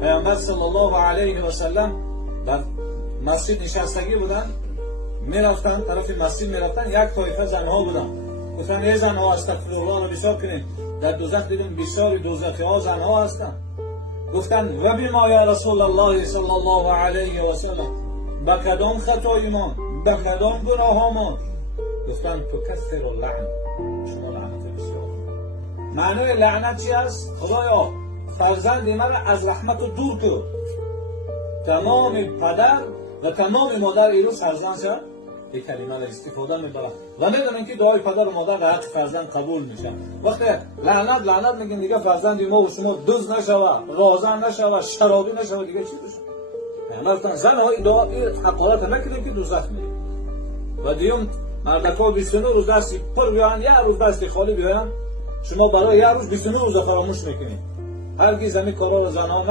پیامبر صلی الله علیه و سلم در مسجد نشستگی بودن، میرفتن طرف مسجد میرفتن، یک طایفه زنها بودن. گفتن ای زنها استغفرالله رو بسیار کنین، در دوزخ دیدیم بسیاری دوزخی ها زنها هستن. گفتن و بما یا رسول الله صلی الله علیه و سلم، با کدام خطایمان، با کدام گناهمان؟ گفتن تکثر اللعن، شما لعنت بسیار. معنی لعنت چی است؟ خدایا فرزند مرا از رحمت دور کن. تمام پدر و تمام مادر ایرو فرزند شد یک کلمه را استفاده میبرن و میدونن که دعای پدر و مادر در حق فرزند قبول میشه. وقتی لعنت میگن دیگه فرزند ما و شما دزد نشوه، رازن نشوه، شرابی نشوه، دیگه چی بشه؟ مثلا زنها این دعا حقارت نکنیم که دوزخ میریم. و دیوم مردکا 29 روز دستی پر بیان، یک روز دستی خالی بیان، شما برای یک روز 29 روز فراموش میکنید. هرگز همین کارا رو زنها